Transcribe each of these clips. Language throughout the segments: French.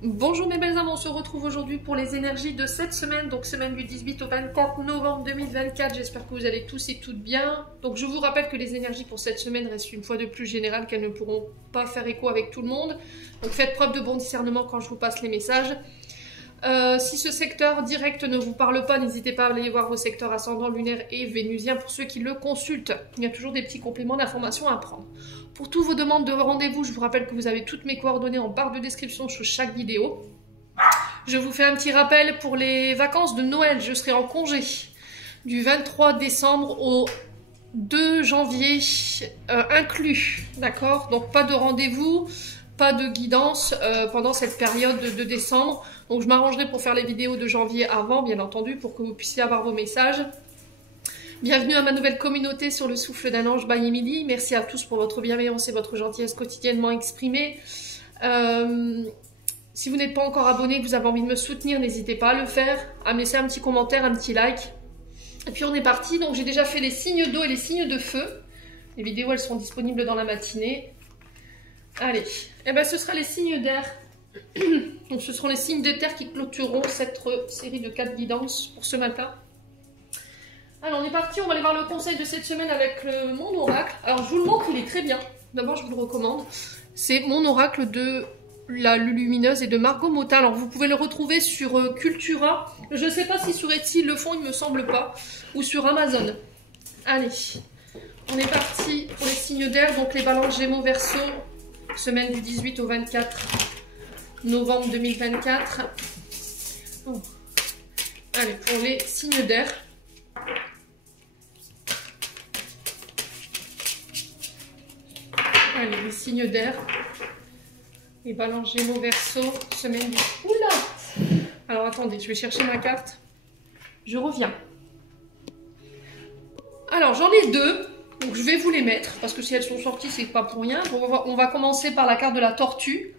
Bonjour mes belles âmes, on se retrouve aujourd'hui pour les énergies de cette semaine, donc semaine du 18 au 24 novembre 2024. J'espère que vous allez tous et toutes bien. Donc je vous rappelle que les énergies pour cette semaine restent une fois de plus générales, qu'elles ne pourront pas faire écho avec tout le monde. Donc faites preuve de bon discernement quand je vous passe les messages. Si ce secteur direct ne vous parle pas, n'hésitez pas à aller voir vos secteurs ascendant, lunaire et vénusien pour ceux qui le consultent. Il y a toujours des petits compléments d'informations à prendre. Pour toutes vos demandes de rendez-vous, je vous rappelle que vous avez toutes mes coordonnées en barre de description sous chaque vidéo. Je vous fais un petit rappel pour les vacances de Noël. Je serai en congé du 23 décembre au 2 janvier inclus. D'accord? Donc pas de rendez-vous, pas de guidance pendant cette période de décembre. Donc je m'arrangerai pour faire les vidéos de janvier avant, bien entendu, pour que vous puissiez avoir vos messages. Bienvenue à ma nouvelle communauté sur le souffle d'un ange by Emily. Merci à tous pour votre bienveillance et votre gentillesse quotidiennement exprimée. Si vous n'êtes pas encore abonné, que vous avez envie de me soutenir, n'hésitez pas à le faire, à me laisser un petit commentaire, un petit like. Et puis on est parti. Donc j'ai déjà fait les signes d'eau et les signes de feu. Les vidéos, elles seront disponibles dans la matinée. Allez, et ben ce sera les signes d'air. Donc ce seront les signes de terre qui clôtureront cette série de 4 guidances pour ce matin. Alors on est parti, on va aller voir le conseil de cette semaine avec mon oracle. Alors je vous le montre, il est très bien. D'abord je vous le recommande. C'est mon oracle de la lumineuse et de Margot Motin. Alors vous pouvez le retrouver sur Cultura. Je ne sais pas si sur Etsy ils le font, il me semble pas. Ou sur Amazon. Allez, on est parti pour les signes d'air. Donc les balances Gémeaux Verseau, semaine du 18 au 24 novembre 2024. Oh. Allez, pour les signes d'air. Allez, les signes d'air. Les balances Gémeaux Verseau, semaine du... Oula! Alors attendez, je vais chercher ma carte. Je reviens. Alors j'en ai deux. Donc je vais vous les mettre. Parce que si elles sont sorties, c'est pas pour rien. On va commencer par la carte de la tortue.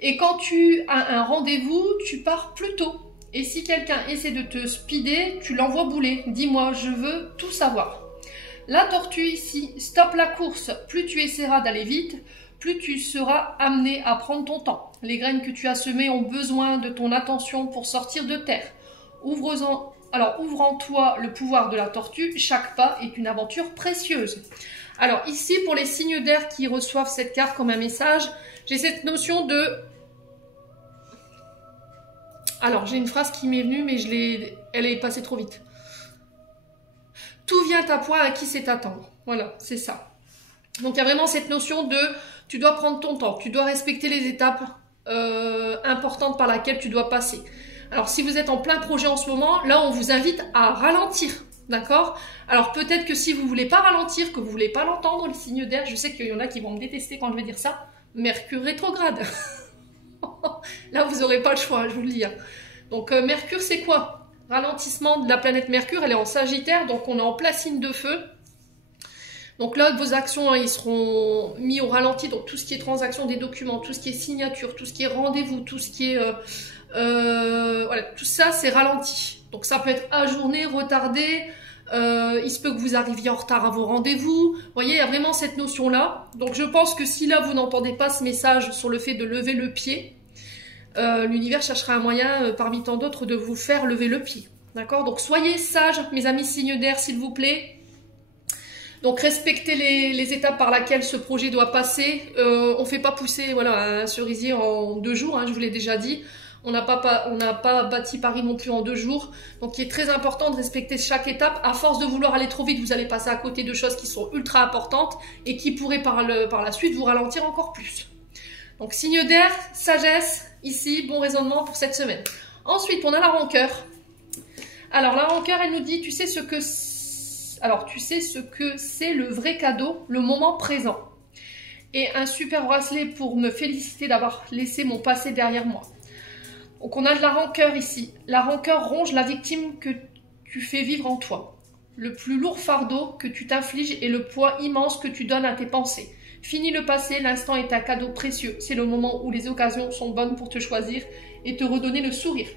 Et quand tu as un rendez-vous, tu pars plus tôt. Et si quelqu'un essaie de te speeder, tu l'envoies bouler. Dis-moi, je veux tout savoir. La tortue ici, stop la course. Plus tu essaieras d'aller vite, plus tu seras amené à prendre ton temps. Les graines que tu as semées ont besoin de ton attention pour sortir de terre. Ouvre en toi le pouvoir de la tortue. Chaque pas est une aventure précieuse. Alors ici, pour les signes d'air qui reçoivent cette carte comme un message, j'ai cette notion de... Alors, j'ai une phrase qui m'est venue, mais elle est passée trop vite. Tout vient à point, à qui c'est attendre. Voilà, c'est ça. Donc, il y a vraiment cette notion de... Tu dois prendre ton temps, tu dois respecter les étapes importantes par lesquelles tu dois passer. Alors, si vous êtes en plein projet en ce moment, là, on vous invite à ralentir. D'accord? Alors, peut-être que si vous ne voulez pas ralentir, que vous ne voulez pas l'entendre, les signes d'air, je sais qu'il y en a qui vont me détester quand je vais dire ça. Mercure rétrograde. Là, vous n'aurez pas le choix, je vous le dis. Donc, Mercure, c'est quoi? Ralentissement de la planète Mercure, elle est en Sagittaire, donc on est en plein signe de feu. Donc là, vos actions, ils seront mis au ralenti. Donc, tout ce qui est transaction des documents, tout ce qui est signature, tout ce qui est rendez-vous, tout ce qui est... voilà, tout ça, c'est ralenti. Donc, ça peut être ajourné, retardé. Il se peut que vous arriviez en retard à vos rendez-vous. Vous voyez, il y a vraiment cette notion-là. Donc, je pense que si là, vous n'entendez pas ce message sur le fait de lever le pied, l'univers cherchera un moyen, parmi tant d'autres, de vous faire lever le pied. D'accord? Donc, soyez sages, mes amis signes d'air, s'il vous plaît. Donc, respectez les étapes par lesquelles ce projet doit passer. On ne fait pas pousser voilà, un cerisier en 2 jours, hein, je vous l'ai déjà dit. On n'a pas bâti Paris non plus en 2 jours. Donc, il est très important de respecter chaque étape. À force de vouloir aller trop vite, vous allez passer à côté de choses qui sont ultra importantes et qui pourraient par la suite vous ralentir encore plus. Donc, signe d'air, sagesse, ici, bon raisonnement pour cette semaine. Ensuite, on a la rancœur. Alors, la rancœur, elle nous dit, tu sais ce que c'est le vrai cadeau, le moment présent. Et un super bracelet pour me féliciter d'avoir laissé mon passé derrière moi. Donc on a de la rancœur ici. La rancœur ronge la victime que tu fais vivre en toi. Le plus lourd fardeau que tu t'infliges et le poids immense que tu donnes à tes pensées. Fini le passé, l'instant est un cadeau précieux. C'est le moment où les occasions sont bonnes pour te choisir et te redonner le sourire.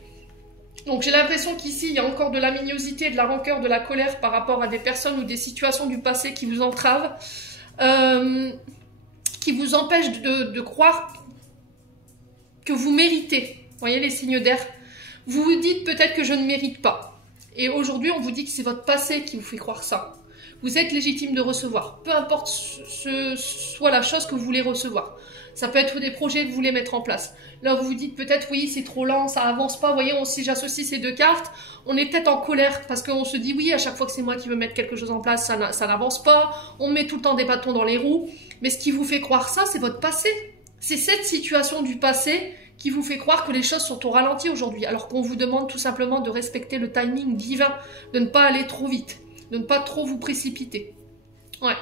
Donc j'ai l'impression qu'ici, il y a encore de la mignosité, de la rancœur, de la colère par rapport à des personnes ou des situations du passé qui vous entravent, qui vous empêchent de croire que vous méritez. Vous voyez les signes d'air? Vous vous dites peut-être que je ne mérite pas. Et aujourd'hui, on vous dit que c'est votre passé qui vous fait croire ça. Vous êtes légitime de recevoir. Peu importe soit la chose que vous voulez recevoir. Ça peut être des projets que vous voulez mettre en place. Là, vous vous dites peut-être, oui, c'est trop lent, ça avance pas. Vous voyez, si j'associe ces deux cartes, on est peut-être en colère parce qu'on se dit, oui, à chaque fois que c'est moi qui veux mettre quelque chose en place, ça n'avance pas. On met tout le temps des bâtons dans les roues. Mais ce qui vous fait croire ça, c'est votre passé. C'est cette situation du passé qui vous fait croire que les choses sont au ralenti aujourd'hui, alors qu'on vous demande tout simplement de respecter le timing divin, de ne pas aller trop vite, de ne pas trop vous précipiter. Ouais.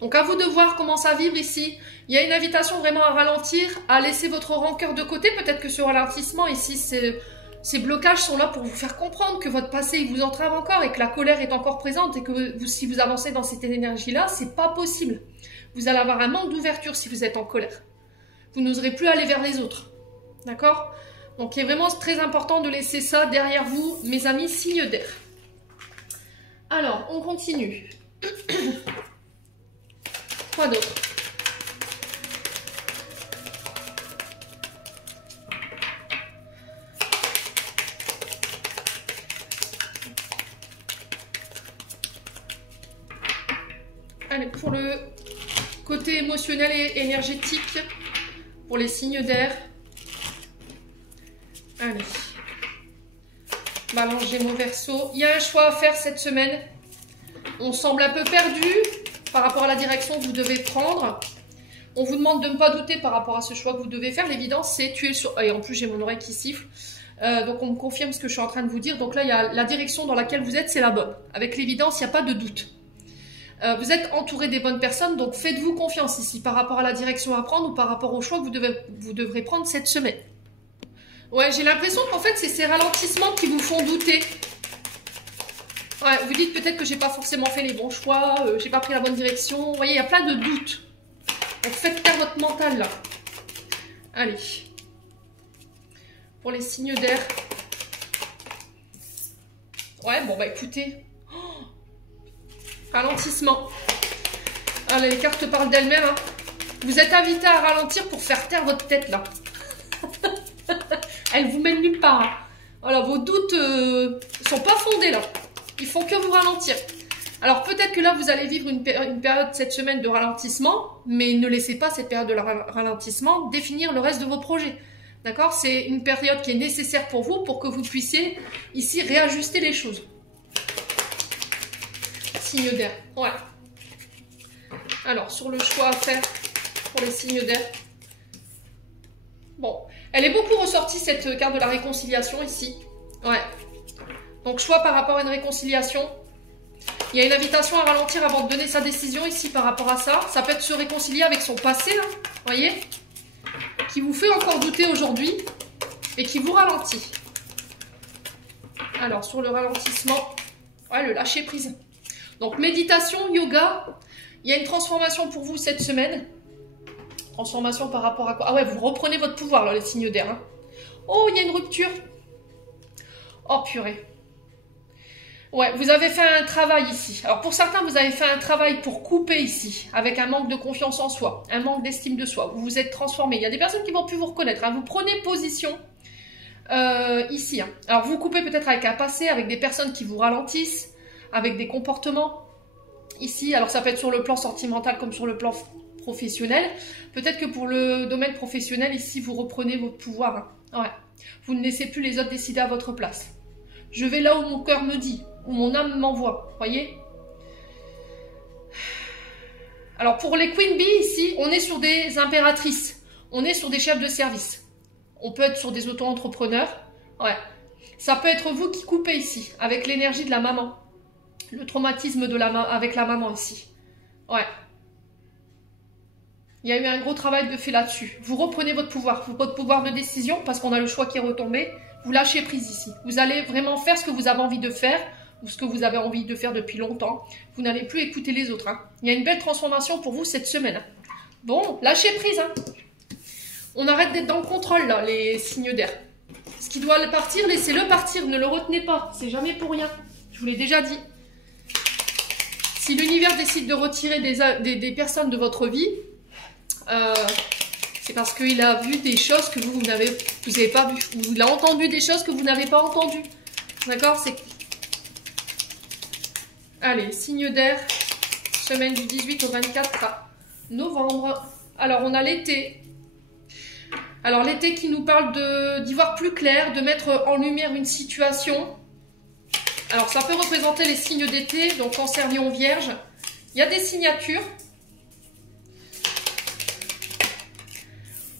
Donc à vous de voir comment ça vibre ici. Il y a une invitation vraiment à ralentir, à laisser votre rancœur de côté. Peut-être que ce ralentissement ici, ces blocages sont là pour vous faire comprendre que votre passé il vous entrave encore et que la colère est encore présente et que si vous avancez dans cette énergie-là, c'est pas possible. Vous allez avoir un manque d'ouverture si vous êtes en colère. Vous n'oserez plus aller vers les autres. D'accord? Donc il est vraiment très important de laisser ça derrière vous, mes amis, signes d'air. Alors, on continue. Quoi d'autre? Allez, pour le côté émotionnel et énergétique, pour les signes d'air. Allez. Balance, Gémeaux, Verseau. Il y a un choix à faire cette semaine. On semble un peu perdu par rapport à la direction que vous devez prendre. On vous demande de ne pas douter par rapport à ce choix que vous devez faire. L'évidence, c'est tuer sur... Et en plus, j'ai mon oreille qui siffle. Donc, on me confirme ce que je suis en train de vous dire. Donc là, il y a la direction dans laquelle vous êtes, c'est la bonne. Avec l'évidence, il n'y a pas de doute. Vous êtes entouré des bonnes personnes, donc faites-vous confiance ici par rapport à la direction à prendre ou par rapport au choix que vous devrez prendre cette semaine. Ouais, j'ai l'impression qu'en fait, c'est ces ralentissements qui vous font douter. Ouais, vous dites peut-être que j'ai pas forcément fait les bons choix, j'ai pas pris la bonne direction. Vous voyez, il y a plein de doutes. Donc faites taire votre mental là. Allez. Pour les signes d'air. Ouais, bon bah écoutez. Oh, ralentissement. Allez, les cartes parlent d'elles-mêmes. Hein. Vous êtes invité à ralentir pour faire taire votre tête là. Elle vous mène nulle part. Hein. Voilà, vos doutes sont pas fondés là. Ils font que vous ralentir. Alors peut-être que là vous allez vivre une période cette semaine de ralentissement, mais ne laissez pas cette période de ralentissement définir le reste de vos projets. D'accord? C'est une période qui est nécessaire pour vous pour que vous puissiez ici réajuster les choses. Signe d'air. Voilà. Alors sur le choix à faire pour les signes d'air. Bon, elle est beaucoup ressortie cette carte de la réconciliation ici. Ouais. Donc choix par rapport à une réconciliation. Il y a une invitation à ralentir avant de donner sa décision ici par rapport à ça. Ça peut être se réconcilier avec son passé, là, voyez, qui vous fait encore douter aujourd'hui et qui vous ralentit. Alors sur le ralentissement, ouais, le lâcher prise. Donc méditation, yoga, il y a une transformation pour vous cette semaine. Transformation par rapport à quoi? Ah ouais, vous reprenez votre pouvoir là, les signes d'air. Hein. Oh, il y a une rupture. Oh purée. Ouais, vous avez fait un travail ici. Alors pour certains, vous avez fait un travail pour couper ici, avec un manque de confiance en soi, un manque d'estime de soi. Vous vous êtes transformé. Il y a des personnes qui vont plus vous reconnaître. Hein. Vous prenez position ici. Hein. Alors vous coupez peut-être avec un passé, avec des personnes qui vous ralentissent, avec des comportements ici. Alors ça peut être sur le plan sentimental comme sur le plan professionnel. Peut-être que pour le domaine professionnel, ici, vous reprenez votre pouvoir. Hein. Ouais. Vous ne laissez plus les autres décider à votre place. Je vais là où mon cœur me dit, où mon âme m'envoie, voyez. Alors pour les Queen Bee ici, on est sur des impératrices, on est sur des chefs de service. On peut être sur des auto-entrepreneurs, ouais. Ça peut être vous qui coupez ici, avec l'énergie de la maman. Le traumatisme de avec la maman ici, ouais. Il y a eu un gros travail de fait là-dessus. Vous reprenez votre pouvoir de décision, parce qu'on a le choix qui est retombé. Vous lâchez prise ici. Vous allez vraiment faire ce que vous avez envie de faire, ou ce que vous avez envie de faire depuis longtemps. Vous n'allez plus écouter les autres. Hein. Il y a une belle transformation pour vous cette semaine. Hein. Bon, lâchez prise. Hein. On arrête d'être dans le contrôle, là, les signes d'air. Ce qui doit partir, laissez-le partir. Ne le retenez pas. C'est jamais pour rien. Je vous l'ai déjà dit. Si l'univers décide de retirer des personnes de votre vie, c'est parce qu'il a vu des choses que vous n'avez pas vues. Ou il a entendu des choses que vous n'avez pas entendues. D'accord? C'est... Allez, signe d'air, semaine du 18 au 24 novembre. Alors, on a l'été. Alors, l'été qui nous parle d'y voir plus clair, de mettre en lumière une situation. Alors, ça peut représenter les signes d'été, donc Cancer, Lion, Vierge. Il y a des signatures.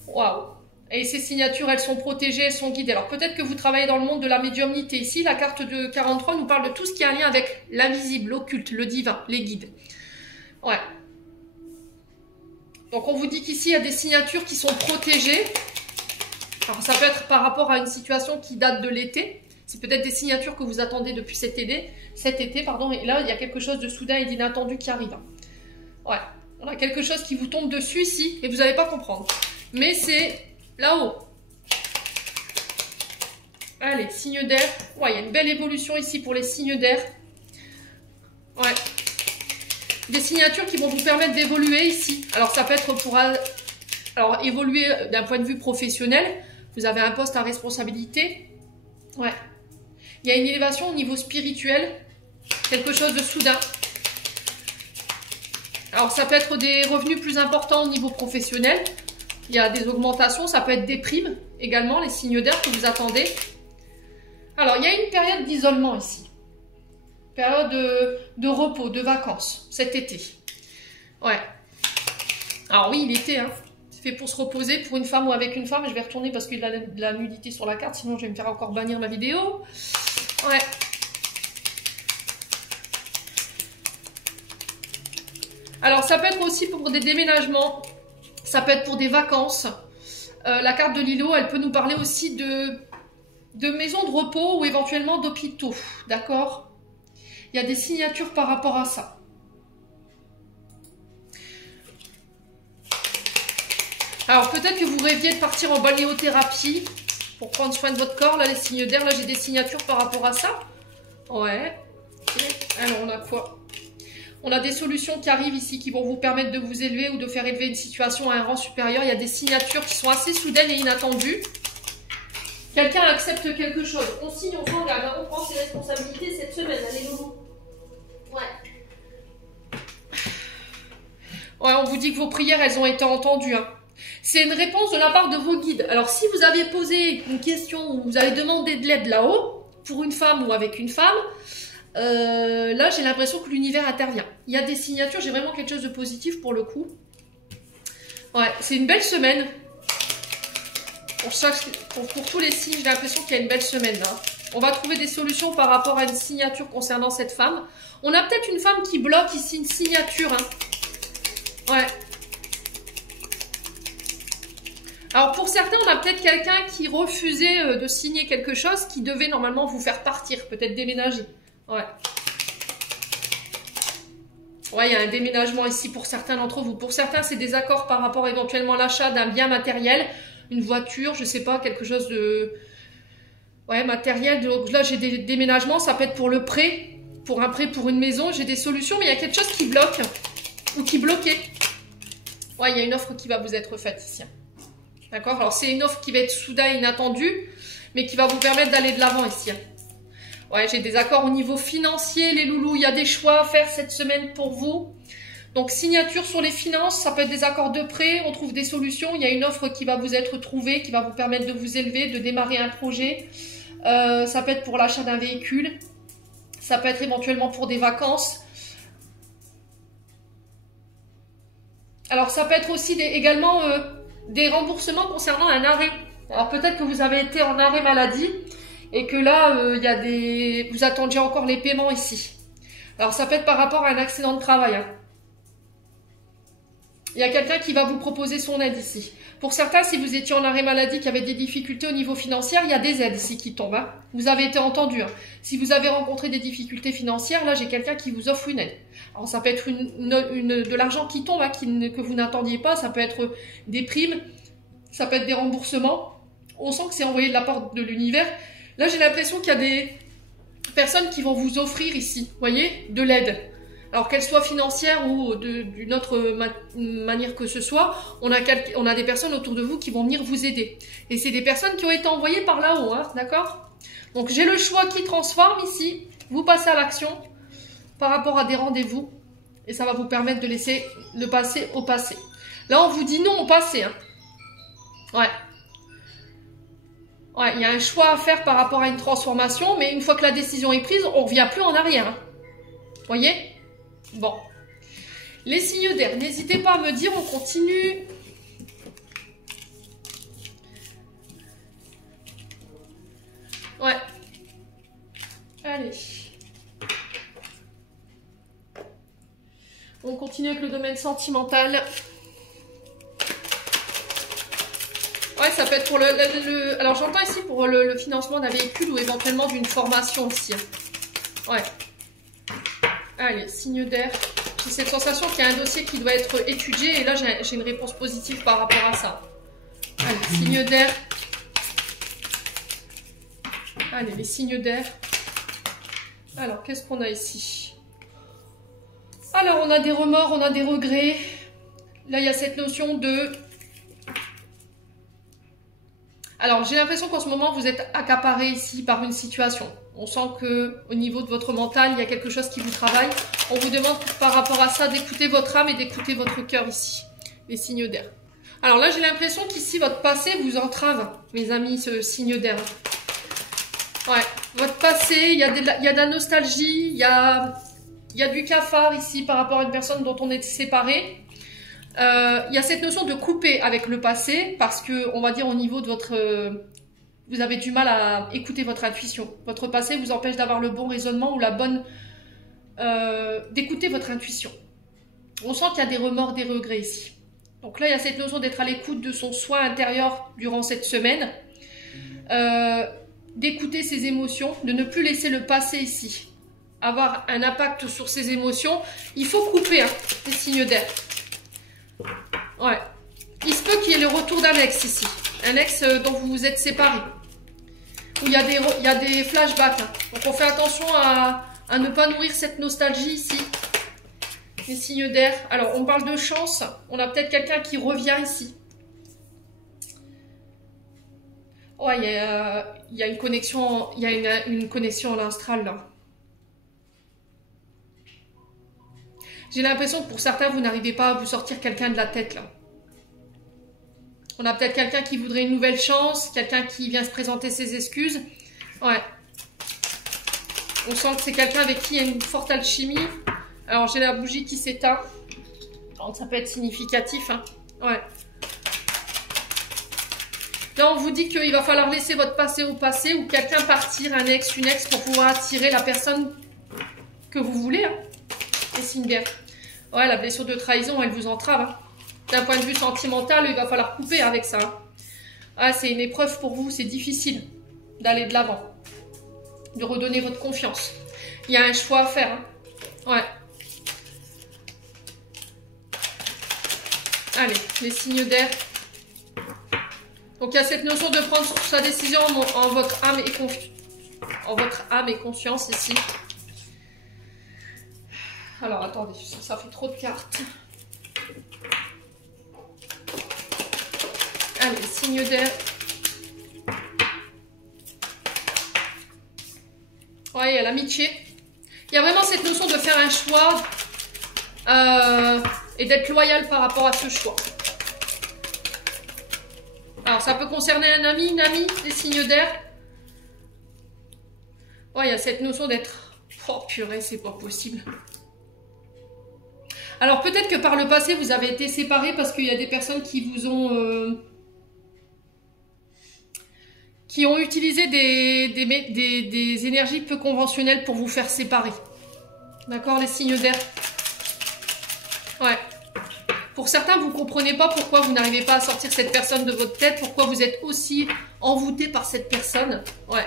Waouh! Et ces signatures, elles sont protégées, elles sont guidées. Alors, peut-être que vous travaillez dans le monde de la médiumnité. Ici, la carte de 43 nous parle de tout ce qui a un lien avec l'invisible, l'occulte, le divin, les guides. Ouais. Donc, on vous dit qu'ici, il y a des signatures qui sont protégées. Alors, ça peut être par rapport à une situation qui date de l'été. C'est peut-être des signatures que vous attendez depuis cet été, pardon, et là, il y a quelque chose de soudain et d'inattendu qui arrive. Ouais, on a quelque chose qui vous tombe dessus ici, et vous n'allez pas comprendre. Mais c'est là-haut. Allez, signe d'air. Ouais, il y a une belle évolution ici pour les signes d'air. Ouais. Des signatures qui vont vous permettre d'évoluer ici. Alors, ça peut être pour... Alors, évoluer d'un point de vue professionnel. Vous avez un poste à responsabilité. Ouais. Il y a une élévation au niveau spirituel, quelque chose de soudain. Alors, ça peut être des revenus plus importants au niveau professionnel. Il y a des augmentations, ça peut être des primes également, les signes d'air que vous attendez. Alors, il y a une période d'isolement ici. Période de repos, de vacances, cet été. Ouais. Alors oui, l'été, hein. C'est fait pour se reposer, pour une femme ou avec une femme. Je vais retourner parce qu'il y a de la nudité sur la carte, sinon je vais me faire encore bannir ma vidéo. Ouais. Alors, ça peut être aussi pour des déménagements. Ça peut être pour des vacances. La carte de Lilo, elle peut nous parler aussi de maisons de repos ou éventuellement d'hôpitaux. D'accord? Il y a des signatures par rapport à ça. Alors, peut-être que vous rêviez de partir en balnéothérapie pour prendre soin de votre corps. Là, les signes d'air, là, j'ai des signatures par rapport à ça. Ouais. Alors, on a quoi? On a des solutions qui arrivent ici qui vont vous permettre de vous élever ou de faire élever une situation à un rang supérieur. Il y a des signatures qui sont assez soudaines et inattendues. Quelqu'un accepte quelque chose. On signe, on s'engage, on prend ses responsabilités cette semaine. Allez, Loulou. Ouais. Ouais, on vous dit que vos prières, elles ont été entendues. Hein. C'est une réponse de la part de vos guides. Alors, si vous avez posé une question ou vous avez demandé de l'aide là-haut, pour une femme ou avec une femme, là, j'ai l'impression que l'univers intervient. Il y a des signatures, j'ai vraiment quelque chose de positif pour le coup. Ouais, c'est une belle semaine. Pour tous les signes, j'ai l'impression qu'il y a une belle semaine là. On va trouver des solutions par rapport à une signature concernant cette femme. On a peut-être une femme qui bloque ici une signature. Hein. Ouais. Alors pour certains, on a peut-être quelqu'un qui refusait de signer quelque chose qui devait normalement vous faire partir, peut-être déménager. Ouais. Ouais, il y a un déménagement ici pour certains d'entre vous. Pour certains, c'est des accords par rapport éventuellement à l'achat d'un bien matériel, une voiture, je sais pas, quelque chose de... Ouais, matériel. Donc là, j'ai des déménagements, ça peut être pour le prêt, pour un prêt pour une maison. J'ai des solutions, mais il y a quelque chose qui bloque ou qui bloquait. Ouais, il y a une offre qui va vous être faite ici. D'accord? Alors, c'est une offre qui va être soudain inattendue, mais qui va vous permettre d'aller de l'avant ici. Ouais, j'ai des accords au niveau financier, les loulous. Il y a des choix à faire cette semaine pour vous. Donc, signature sur les finances, ça peut être des accords de prêt. On trouve des solutions. Il y a une offre qui va vous être trouvée, qui va vous permettre de vous élever, de démarrer un projet. Ça peut être pour l'achat d'un véhicule. Ça peut être éventuellement pour des vacances. Alors, ça peut être aussi également des remboursements concernant un arrêt. Alors, peut-être que vous avez été en arrêt maladie et que là, il y a vous attendiez encore les paiements ici. Alors, ça peut être par rapport à un accident de travail. Hein. Il y a quelqu'un qui va vous proposer son aide ici. Pour certains, si vous étiez en arrêt maladie, qui avait des difficultés au niveau financier, il y a des aides ici qui tombent. Hein. Vous avez été entendu. Hein. Si vous avez rencontré des difficultés financières, là, j'ai quelqu'un qui vous offre une aide. Alors, ça peut être de l'argent qui tombe, hein, que vous n'attendiez pas. Ça peut être des primes. Ça peut être des remboursements. On sent que c'est envoyé de la part de l'univers. Là, j'ai l'impression qu'il y a des personnes qui vont vous offrir ici, vous voyez, de l'aide. Alors qu'elle soit financière ou d'une autre manière que ce soit, on a des personnes autour de vous qui vont venir vous aider. Et c'est des personnes qui ont été envoyées par là-haut, hein, d'accord? Donc j'ai le choix qui transforme ici. Vous passez à l'action par rapport à des rendez-vous. Et ça va vous permettre de laisser le passé au passé. Là, on vous dit non au passé. Hein. Ouais. Ouais, il y a un choix à faire par rapport à une transformation. Mais une fois que la décision est prise, on ne revient plus en arrière. Hein. Voyez? Bon. Les signes d'air, n'hésitez pas à me dire, on continue. Ouais. Allez. On continue avec le domaine sentimental. Ouais, ça peut être pour alors j'entends ici pour le financement d'un véhicule ou éventuellement d'une formation aussi. Ouais. Allez, signe d'air. J'ai cette sensation qu'il y a un dossier qui doit être étudié et là j'ai une réponse positive par rapport à ça. Allez, signe d'air. Allez, les signes d'air. Alors, qu'est-ce qu'on a ici? Alors, on a des remords, on a des regrets. Là, il y a cette notion de... Alors, j'ai l'impression qu'en ce moment, vous êtes accaparé ici par une situation. On sent qu'au niveau de votre mental, il y a quelque chose qui vous travaille. On vous demande par rapport à ça d'écouter votre âme et d'écouter votre cœur ici. Les signes d'air. Alors là, j'ai l'impression qu'ici, votre passé vous entrave, mes amis, ce signe d'air. Ouais, votre passé, il y a de la nostalgie, il y a du cafard ici par rapport à une personne dont on est séparé. Il y a cette notion de couper avec le passé parce que, on va dire, au niveau de votre... vous avez du mal à écouter votre intuition. Votre passé vous empêche d'avoir le bon raisonnement ou la bonne... d'écouter votre intuition. On sent qu'il y a des remords, des regrets ici. Donc là, il y a cette notion d'être à l'écoute de son soi intérieur durant cette semaine. D'écouter ses émotions, de ne plus laisser le passé ici avoir un impact sur ses émotions. Il faut couper hein, les signes d'air. Ouais. Il se peut qu'il y ait le retour d'un ex ici. Un ex dont vous vous êtes séparés. Où il y a des flashbacks. Hein. Donc on fait attention à ne pas nourrir cette nostalgie ici. Les signes d'air. Alors on parle de chance. On a peut-être quelqu'un qui revient ici. Ouais, il y a une connexion, il y a une connexion à l'astral là. J'ai l'impression que pour certains, vous n'arrivez pas à vous sortir quelqu'un de la tête là. On a peut-être quelqu'un qui voudrait une nouvelle chance, quelqu'un qui vient se présenter ses excuses. Ouais. On sent que c'est quelqu'un avec qui il y a une forte alchimie. Alors j'ai la bougie qui s'éteint. Donc ça peut être significatif. Hein. Ouais. Là, on vous dit qu'il va falloir laisser votre passé au passé ou quelqu'un partir, un ex, une ex, pour pouvoir attirer la personne que vous voulez. Hein. Les signes d'air. Ouais, la blessure de trahison, elle vous entrave. Hein. D'un point de vue sentimental, il va falloir couper avec ça. Hein. Ah, c'est une épreuve pour vous, c'est difficile d'aller de l'avant. De redonner votre confiance. Il y a un choix à faire. Hein. Ouais. Allez, les signes d'air. Donc il y a cette notion de prendre sa décision en votre âme et conscience ici. Alors attendez, ça fait trop de cartes. Allez, signe d'air. Ouais, il y a l'amitié. Il y a vraiment cette notion de faire un choix et d'être loyal par rapport à ce choix. Alors, ça peut concerner un ami, une amie, des signes d'air. Ouais, il y a cette notion d'être... Oh, purée, c'est pas possible. Alors, peut-être que par le passé, vous avez été séparés parce qu'il y a des personnes qui vous ont... qui ont utilisé des énergies peu conventionnelles pour vous faire séparer. D'accord, les signes d'air. Ouais. Pour certains, vous ne comprenez pas pourquoi vous n'arrivez pas à sortir cette personne de votre tête, pourquoi vous êtes aussi envoûté par cette personne. Ouais.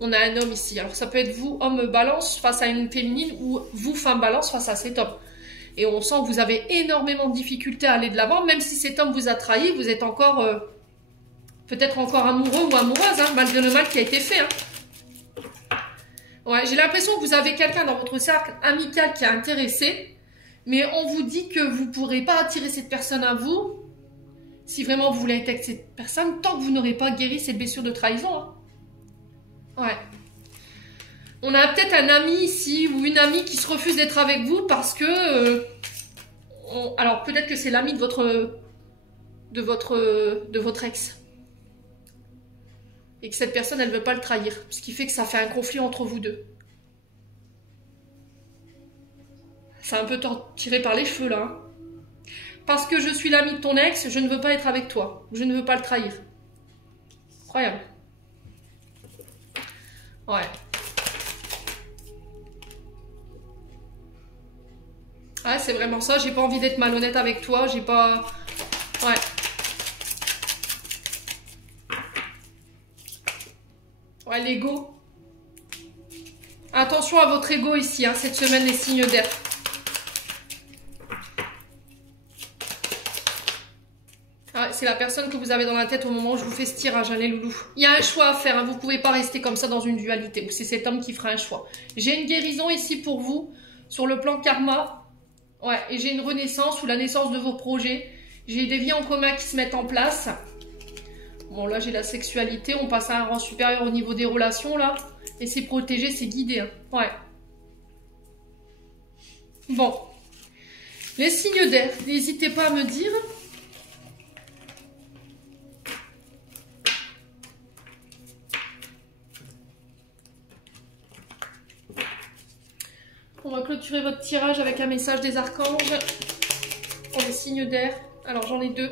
On a un homme ici. Alors, ça peut être vous, homme balance, face à une féminine, ou vous, femme balance, face à cet homme. Et on sent que vous avez énormément de difficultés à aller de l'avant, même si cet homme vous a trahi, vous êtes encore, peut-être encore amoureux ou amoureuse, hein, malgré le mal qui a été fait. Hein. Ouais, j'ai l'impression que vous avez quelqu'un dans votre cercle amical qui est intéressé, mais on vous dit que vous ne pourrez pas attirer cette personne à vous, si vraiment vous voulez être avec cette personne, tant que vous n'aurez pas guéri cette blessure de trahison. Hein. Ouais. On a peut-être un ami ici, ou une amie qui se refuse d'être avec vous parce que... alors peut-être que c'est l'ami de votre ex. Et que cette personne, elle ne veut pas le trahir. Ce qui fait que ça fait un conflit entre vous deux. C'est un peu tiré par les cheveux, là. Hein. Parce que je suis l'ami de ton ex, je ne veux pas être avec toi. Je ne veux pas le trahir. Incroyable. Ouais. Ouais, c'est vraiment ça. J'ai pas envie d'être malhonnête avec toi. J'ai pas... Ouais. Ouais, l'ego. Attention à votre ego ici, hein, cette semaine, les signes d'air. Ouais, c'est la personne que vous avez dans la tête au moment où je vous fais ce tirage, hein, les loulous. Il y a un choix à faire, hein, vous ne pouvez pas rester comme ça dans une dualité. Ou c'est cet homme qui fera un choix. J'ai une guérison ici pour vous, sur le plan karma. Ouais, et j'ai une renaissance ou la naissance de vos projets. J'ai des vies en commun qui se mettent en place. Bon, là, j'ai la sexualité. On passe à un rang supérieur au niveau des relations, là. Et c'est protégé, c'est guidé. Hein. Ouais. Bon. Les signes d'air, n'hésitez pas à me dire. On va clôturer votre tirage avec un message des archanges pour les signes d'air. Alors, j'en ai deux.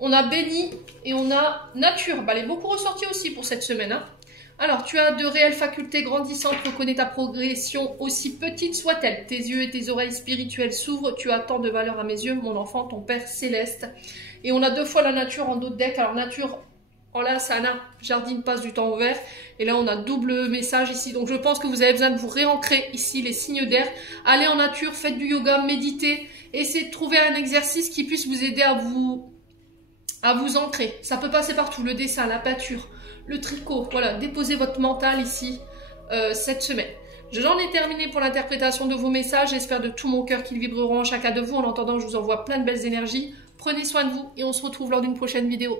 On a béni et on a nature. Bah, elle est beaucoup ressortie aussi pour cette semaine. Hein. Alors, tu as de réelles facultés grandissantes. Reconnais ta progression, aussi petite soit-elle. Tes yeux et tes oreilles spirituelles s'ouvrent. Tu as tant de valeur à mes yeux, mon enfant, ton Père céleste. Et on a deux fois la nature en d'autres decks. Alors, nature, oh là, Sana, jardine passe du temps au vert. Et là, on a double message ici. Donc, je pense que vous avez besoin de vous réancrer ici, les signes d'air. Allez en nature, faites du yoga, méditez. Essayez de trouver un exercice qui puisse vous aider à vous ancrer. Ça peut passer partout, le dessin, la peinture, le tricot. Voilà, déposez votre mental ici cette semaine. J'en ai terminé pour l'interprétation de vos messages. J'espère de tout mon cœur qu'ils vibreront en chacun de vous. En attendant, je vous envoie plein de belles énergies. Prenez soin de vous et on se retrouve lors d'une prochaine vidéo.